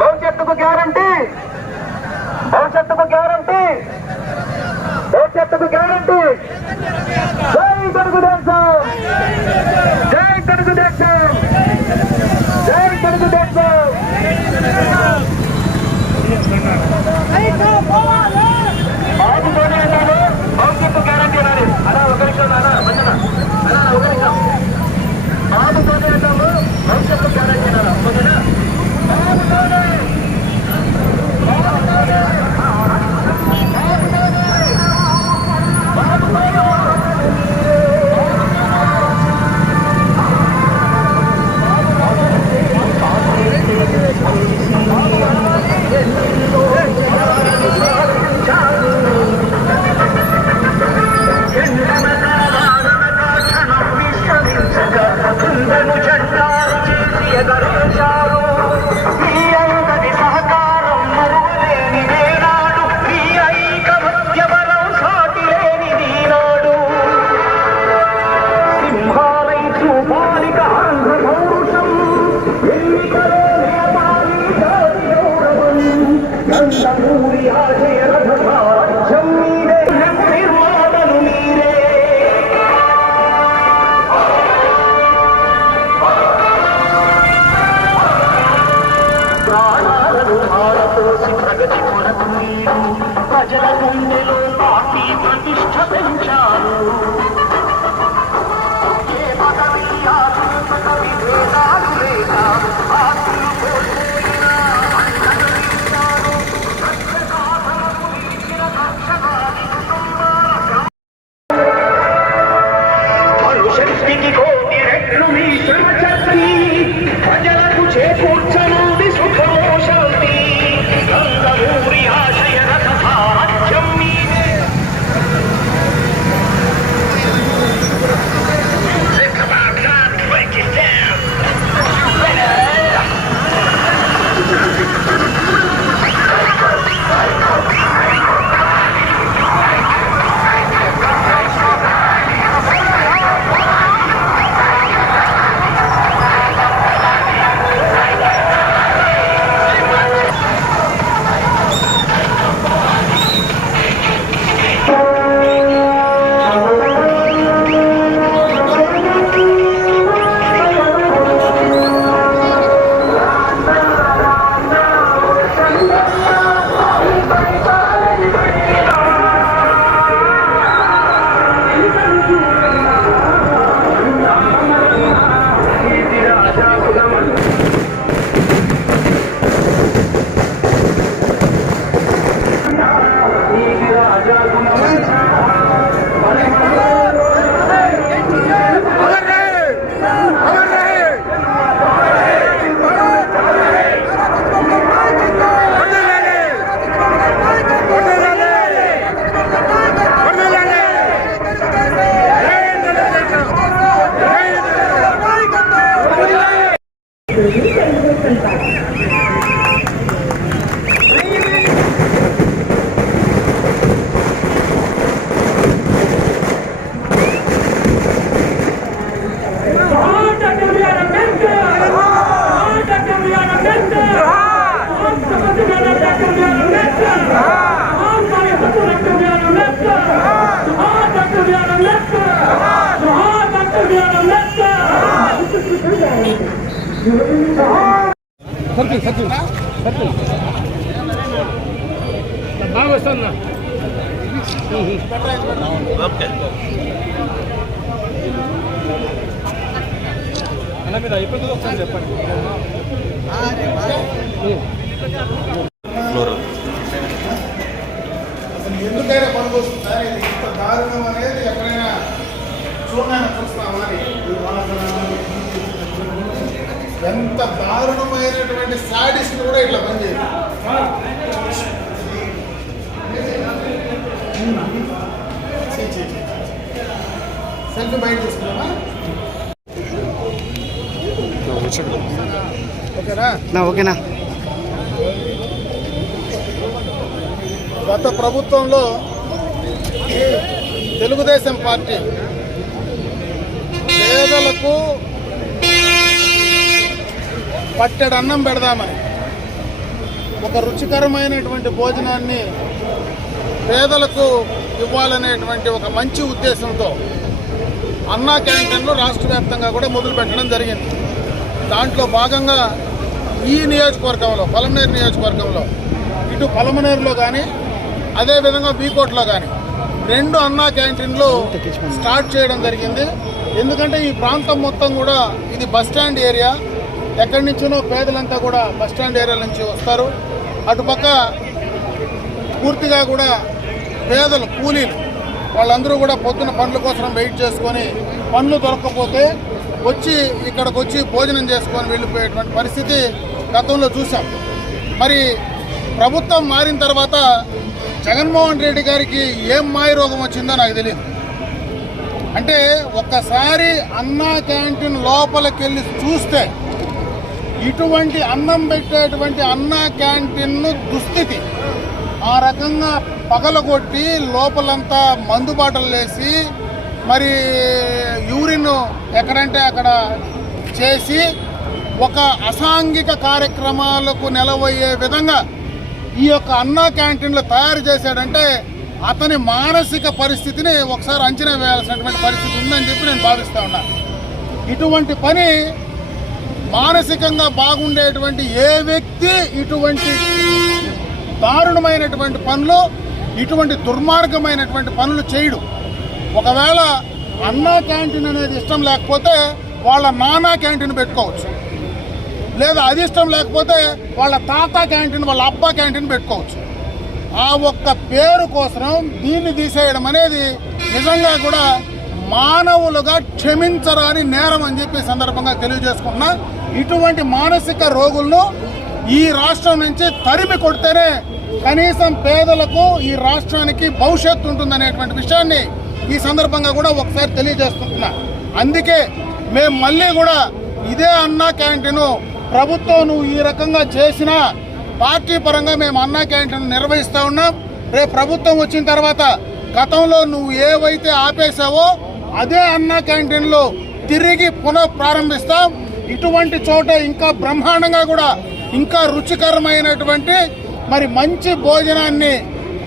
భవిష్యత్తుకు గ్యారంటీ, భవిష్యత్తుకు గ్యారంటీ, భవిష్యత్తుకు గ్యారంటీ. జై తెలుగుదేశం, జై తెలుగుదేశం, జై తెలుగుదేశం. ఆదుతోనే అన్నాను భవిష్యత్తు గ్యారంటీ అనాలి. అలా ఒక నిమిషం నాన్న మంచిగా అలా ఒక నిమిషం. ఆదుతోనే అన్నాము భవిష్యత్తు గ్యారంటీ అనాలి. ఓకేనా? ఆదుతోనే ప్రజల గుండెలో పార్టీ ప్రతిష్ట పెంచారు. ఏ పదవి ఆత్మక విభేదాలు లేక ఆస్తులు కోల్పోయినా అంతరించారు. రక్తదాతలకు ఇచ్చిన కక్షవాది కుటుంబాల మనుశక్తికి కోటి రెట్లు మీ శ్రమ శక్తి ప్రజలకు చేకూర్చనుంది సుఖమో శాంతి. ఊరి ఆశయ రథ సారథ్యం మీదే. బాగా వస్తుందా? ఓకే అలా మీరు అయిపోతుంది ఒకసారి చెప్పండి. ఎందుకైనా పనికొస్తుంది సార్. ఇది ఇంత దారుణం అనేది ఎక్కడైనా చూస్తామని ఎంత దారుణమైనటువంటి సాడిస్ట్ కూడా ఇట్లా పనిచేయదు. సెల్ఫీ బయట తీసుకున్నామా? ఓకేనా? గత ప్రభుత్వంలో తెలుగుదేశం పార్టీ పేదలకు పట్టెడు అన్నం పెడదామని ఒక రుచికరమైనటువంటి భోజనాన్ని పేదలకు ఇవ్వాలనేటువంటి ఒక మంచి ఉద్దేశంతో అన్నా క్యాంటీన్లు రాష్ట్ర వ్యాప్తంగా కూడా మొదలు పెట్టడం జరిగింది. దాంట్లో భాగంగా ఈ నియోజకవర్గంలో, పలమనేరు నియోజకవర్గంలో, ఇటు పలమనేరులో కానీ అదేవిధంగా బీకోట్లో కానీ 2 అన్నా క్యాంటీన్లు స్టార్ట్ చేయడం జరిగింది. ఎందుకంటే ఈ ప్రాంతం మొత్తం కూడా ఇది బస్టాండ్ ఏరియా. ఎక్కడి నుంచినో పేదలంతా కూడా బస్టాండ్ ఏరియా నుంచి వస్తారు. అటుపక్క పూర్తిగా కూడా పేదలు, కూలీలు, వాళ్ళందరూ కూడా పొద్దున పనుల కోసం వెయిట్ చేసుకొని పనులు దొరకకపోతే ఇక్కడికి వచ్చి భోజనం చేసుకొని వెళ్ళిపోయేటువంటి పరిస్థితి గతంలో చూసాం. మరి ప్రభుత్వం మారిన తర్వాత జగన్మోహన్ రెడ్డి గారికి ఏం మాయ రోగం వచ్చిందో నాకు తెలియదు. అంటే ఒక్కసారి అన్నా క్యాంటీన్ లోపలికి వెళ్ళి చూస్తే ఇటువంటి అన్నం పెట్టేటువంటి అన్నా క్యాంటీన్ను దుస్థితి ఆ రకంగా పగలగొట్టి లోపలంతా మందు బాటలు వేసి మరి యూరిన్ ఎక్కడంటే అక్కడ చేసి ఒక అసాంఘిక కార్యక్రమాలకు నెలవయ్యే విధంగా ఈ యొక్క అన్నా క్యాంటీన్లు తయారు చేశాడంటే అతని మానసిక పరిస్థితిని ఒకసారి అంచనా వేయాల్సినటువంటి పరిస్థితి ఉందని చెప్పి నేను భావిస్తా ఉన్నా. ఇటువంటి పని మానసికంగా బాగుండేటువంటి ఏ వ్యక్తి ఇటువంటి దారుణమైనటువంటి పనులు, ఇటువంటి దుర్మార్గమైనటువంటి పనులు చేయడు. ఒకవేళ అన్నా క్యాంటీన్ అనేది ఇష్టం లేకపోతే వాళ్ళ నాన్న క్యాంటీన్ పెట్టుకోవచ్చు, లేదా అది ఇష్టం లేకపోతే వాళ్ళ తాత క్యాంటీన్, వాళ్ళ అబ్బా క్యాంటీన్ పెట్టుకోవచ్చు. ఆ ఒక్క పేరు కోసం దీన్ని తీసేయడం అనేది నిజంగా కూడా మానవులుగా క్షమించరాని నేరం అని చెప్పి సందర్భంగా తెలియజేసుకుంటున్నా. ఇటువంటి మానసిక రోగులను ఈ రాష్ట్రం నుంచి తరిమి కొడితేనే కనీసం పేదలకు ఈ రాష్ట్రానికి భవిష్యత్తు ఉంటుందనేటువంటి విషయాన్ని ఈ సందర్భంగా కూడా ఒకసారి తెలియజేస్తున్నా. అందుకే మేము మళ్ళీ కూడా ఇదే అన్నా క్యాంటీను ప్రభుత్వం నువ్వు ఈ రకంగా చేసినా పార్టీ పరంగా మేము అన్నా క్యాంటీన్ నిర్వహిస్తూ ఉన్నాం. రేపు ప్రభుత్వం వచ్చిన తర్వాత గతంలో నువ్వు ఏవైతే ఆపేశావో అదే అన్నా క్యాంటీన్లు తిరిగి పునః ప్రారంభిస్తాం. ఇటువంటి చోట ఇంకా బ్రహ్మాండంగా కూడా ఇంకా రుచికరమైనటువంటి మరి మంచి భోజనాన్ని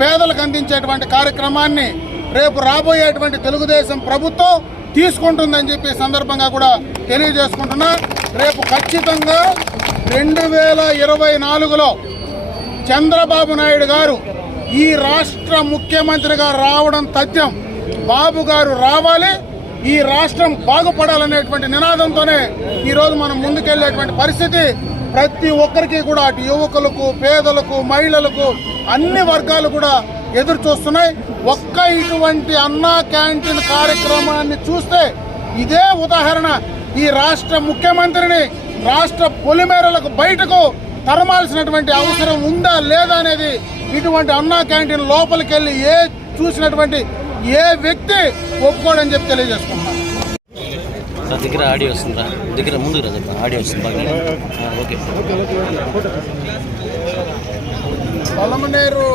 పేదలకు అందించేటువంటి కార్యక్రమాన్ని రేపు రాబోయేటువంటి తెలుగుదేశం ప్రభుత్వం తీసుకుంటుందని చెప్పి సందర్భంగా కూడా తెలియజేసుకుంటున్నా. రేపు ఖచ్చితంగా 2024లో చంద్రబాబు నాయుడు గారు ఈ రాష్ట్ర ముఖ్యమంత్రిగా రావడం తథ్యం. బాబు గారు రావాలి, ఈ రాష్ట్రం బాగుపడాలనేటువంటి నినాదంతోనే ఈరోజు మనం ముందుకెళ్లేటువంటి పరిస్థితి ప్రతి ఒక్కరికి కూడా, అటు యువకులకు, పేదలకు, మహిళలకు, అన్ని వర్గాలు కూడా ఎదురు చూస్తున్నాయి. ఒక్క ఇటువంటి అన్నా క్యాంటీన్ కార్యక్రమాన్ని చూస్తే ఇదే ఉదాహరణ. ఈ రాష్ట్ర ముఖ్యమంత్రిని రాష్ట్ర పొలిమేరలకు బయటకు తరమాల్సినటువంటి అవసరం ఉందా లేదా అనేది ఇటువంటి అన్నా క్యాంటీన్ లోపలికి వెళ్ళి చూసినటువంటి ఏ వ్యక్తి ఒప్పుకోడని చెప్పి తెలియజేసుకుంటున్నాను. దగ్గర ఆడియో వస్తుందా? దగ్గర ముందుకు రా, చెప్పండి. ఆడియో వస్తుంది బాగా. ఓకే. పలమనేరు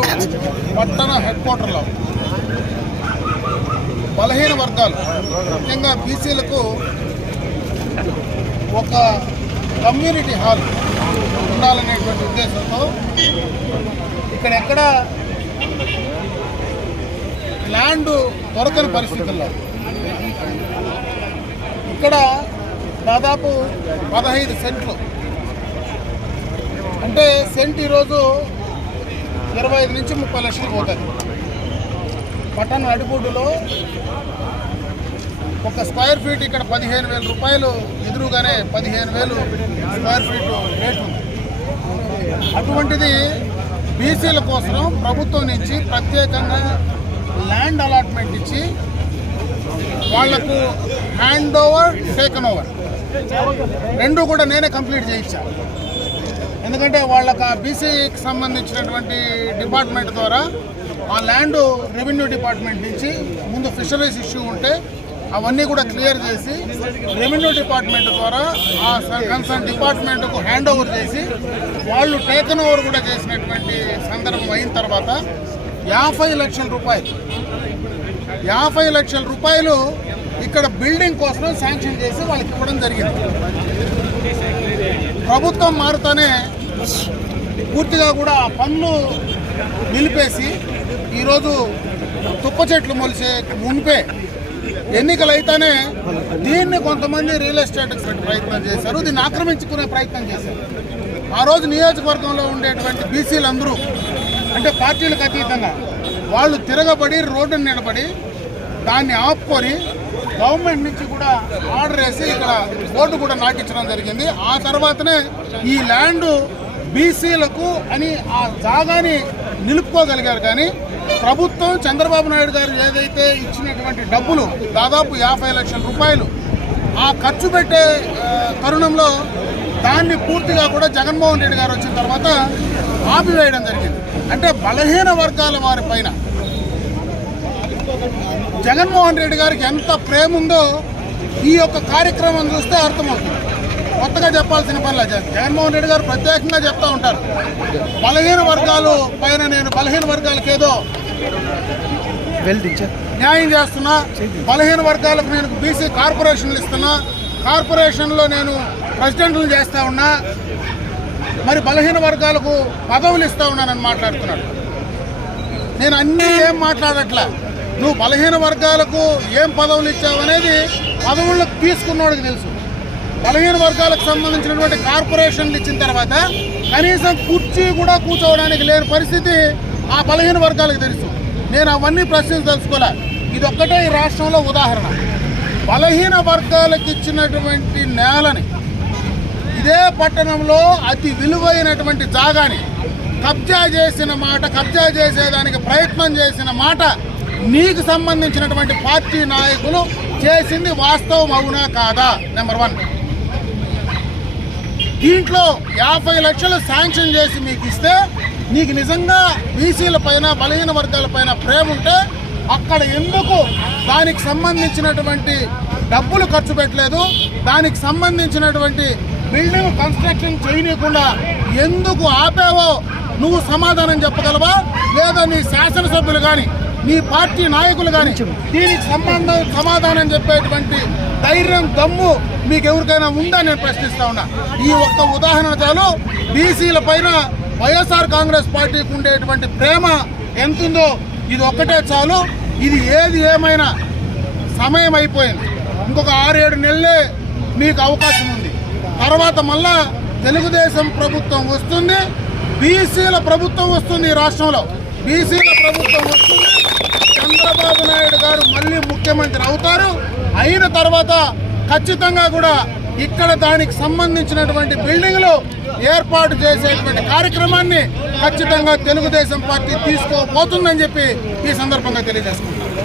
పట్టణ హెడ్ క్వార్టర్లో బలహీన వర్గాలు, ముఖ్యంగా బీసీలకు ఒక కమ్యూనిటీ హాల్ ఉండాలనేటువంటి ఉద్దేశంతో ఇక్కడెక్కడ ల్యాండ్ దొరకని పరిస్థితుల్లో ఇక్కడ దాదాపు 15 సెంట్లు. అంటే సెంట్ ఈరోజు 25 నుంచి 30 లక్షలు పోతుంది. పట్టణ నడిబొడ్డులో ఒక స్క్వేర్ ఫీట్ ఇక్కడ 15,000 రూపాయలు, ఎదురుగానే 15,000 స్క్వేర్ ఫీట్ రేట్ ఉంది. అటువంటిది బీసీల కోసం ప్రభుత్వం నుంచి ప్రత్యేకంగా ల్యాండ్ అలాట్మెంట్ ఇచ్చి వాళ్లకు హ్యాండ్ ఓవర్, టేకన్ ఓవర్ రెండు కూడా నేనే కంప్లీట్ చేయించాను. ఎందుకంటే వాళ్ళకి ఆ బీసీకి సంబంధించినటువంటి డిపార్ట్మెంట్ ద్వారా ఆ ల్యాండ్ రెవెన్యూ డిపార్ట్మెంట్ నుంచి ముందు ఫిషరీస్ ఇష్యూ ఉంటే అవన్నీ కూడా క్లియర్ చేసి రెవెన్యూ డిపార్ట్మెంట్ ద్వారా ఆ కన్సర్న్ డిపార్ట్మెంట్కు హ్యాండ్ ఓవర్ చేసి వాళ్ళు టేకన్ ఓవర్ కూడా చేసినటువంటి సందర్భం అయిన తర్వాత 50 లక్షల రూపాయలు ఇక్కడ బిల్డింగ్ కోసం శాంక్షన్ చేసి వాళ్ళకి ఇవ్వడం జరిగింది. ప్రభుత్వం మారుతానే పూర్తిగా కూడా ఆ పన్ను నిలిపేసి ఈరోజు తుప్ప చెట్లు మొలిసే మునిపే ఎన్నికలు అయితేనే దీన్ని కొంతమంది రియల్ ఎస్టేట్కి ప్రయత్నం చేశారు, దీన్ని ఆక్రమించుకునే ప్రయత్నం చేశారు. ఆ రోజు నియోజకవర్గంలో ఉండేటువంటి బీసీలందరూ అంటే పార్టీలకు అతీతంగా వాళ్ళు తిరగబడి రోడ్డును నిలబడి దాన్ని ఆపుకొని గవర్నమెంట్ నుంచి కూడా ఆర్డర్ వేసి ఇక్కడ బోర్డు కూడా నాటించడం జరిగింది. ఆ తర్వాతనే ఈ ల్యాండ్ బీసీలకు అని ఆ జాగాని నిలుపుకోగలిగారు. కానీ ప్రభుత్వం చంద్రబాబు నాయుడు గారు ఏదైతే ఇచ్చినటువంటి డబ్బులు దాదాపు 50 లక్షల రూపాయలు ఆ ఖర్చు పెట్టే తరుణంలో దాన్ని పూర్తిగా కూడా జగన్మోహన్ రెడ్డి గారు వచ్చిన తర్వాత ఆపివేయడం జరిగింది. అంటే బలహీన వర్గాల వారి పైన జగన్మోహన్ రెడ్డి గారికి ఎంత ప్రేమ ఉందో ఈ యొక్క కార్యక్రమం చూస్తే అర్థమవుతుంది. కొత్తగా చెప్పాల్సిన పనిలా జగన్మోహన్ రెడ్డి గారు ప్రత్యేకంగా చెప్తూ ఉంటారు, బలహీన వర్గాలు పైన నేను బలహీన వర్గాలకు ఏదో న్యాయం చేస్తున్నా, బలహీన వర్గాలకు నేను బీసీ కార్పొరేషన్లు ఇస్తున్నా, కార్పొరేషన్లో నేను ప్రెసిడెంట్లు చేస్తూ ఉన్నా, మరి బలహీన వర్గాలకు పదవులు ఇస్తూ ఉన్నానని మాట్లాడుతున్నాడు. నేను అన్నీ ఏం మాట్లాడట్లా, నువ్వు బలహీన వర్గాలకు ఏం పదవులు ఇచ్చావు అనేది పదవులకు తీసుకున్నోడికి తెలుసు. బలహీన వర్గాలకు సంబంధించినటువంటి కార్పొరేషన్లు ఇచ్చిన తర్వాత కనీసం కుర్చీ కూడా కూర్చోవడానికి లేని పరిస్థితి ఆ బలహీన వర్గాలకు తెలుసు. నేను అవన్నీ ప్రశ్నించదలుచుకోలే, ఇది ఒక్కటే ఈ రాష్ట్రంలో ఉదాహరణ. బలహీన వర్గాలకు ఇచ్చినటువంటి నేలని, ఇదే పట్టణంలో అతి విలువైనటువంటి జాగాని కబ్జా చేసిన మాట, కబ్జా చేసేదానికి ప్రయత్నం చేసిన మాట నీకు సంబంధించినటువంటి పార్టీ నాయకులు చేసింది వాస్తవం అవునా కాదా? నెంబర్ 1. దీంట్లో 50 లక్షలు శాంక్షన్ చేసి మీకు ఇస్తే నీకు నిజంగా బీసీల పైన బలహీన వర్గాల పైన ప్రేమ ఉంటే అక్కడ ఎందుకు దానికి సంబంధించినటువంటి డబ్బులు ఖర్చు పెట్టలేదు, దానికి సంబంధించినటువంటి బిల్డింగ్ కన్స్ట్రక్షన్ చేయనీయకుండా ఎందుకు ఆపావో నువ్వు సమాధానం చెప్పగలవా? లేదా నీ శాసనసభ్యులు కానీ నీ పార్టీ నాయకులు కానీ దీనికి సమాధానం చెప్పేటువంటి ధైర్యం, దమ్ము మీకు ఎవరికైనా ఉందా నేను ప్రశ్నిస్తా ఉన్నా. ఈ ఒక్క ఉదాహరణ చాలు బీసీల పైన వైఎస్ఆర్ కాంగ్రెస్ పార్టీకి ఉండేటువంటి ప్రేమ ఎంతుందో ఇది ఒక్కటే చాలు. ఇది ఏది ఏమైనా సమయం అయిపోయింది, ఇంకొక 6-7 నెలలే మీకు అవకాశం ఉంది. తర్వాత మళ్ళా తెలుగుదేశం ప్రభుత్వం వస్తుంది, బీసీల ప్రభుత్వం వస్తుంది, ఈ రాష్ట్రంలో బీసీల ప్రభుత్వం వస్తుంది. చంద్రబాబు నాయుడు గారు మళ్ళీ ముఖ్యమంత్రి అవుతారు. అయిన తర్వాత ఖచ్చితంగా కూడా ఇక్కడ దానికి సంబంధించినటువంటి బిల్డింగ్లు ఏర్పాటు చేసేటువంటి కార్యక్రమాన్ని ఖచ్చితంగా తెలుగుదేశం పార్టీ తీసుకోబోతుందని చెప్పి ఈ సందర్భంగా తెలియజేసుకుంటాం.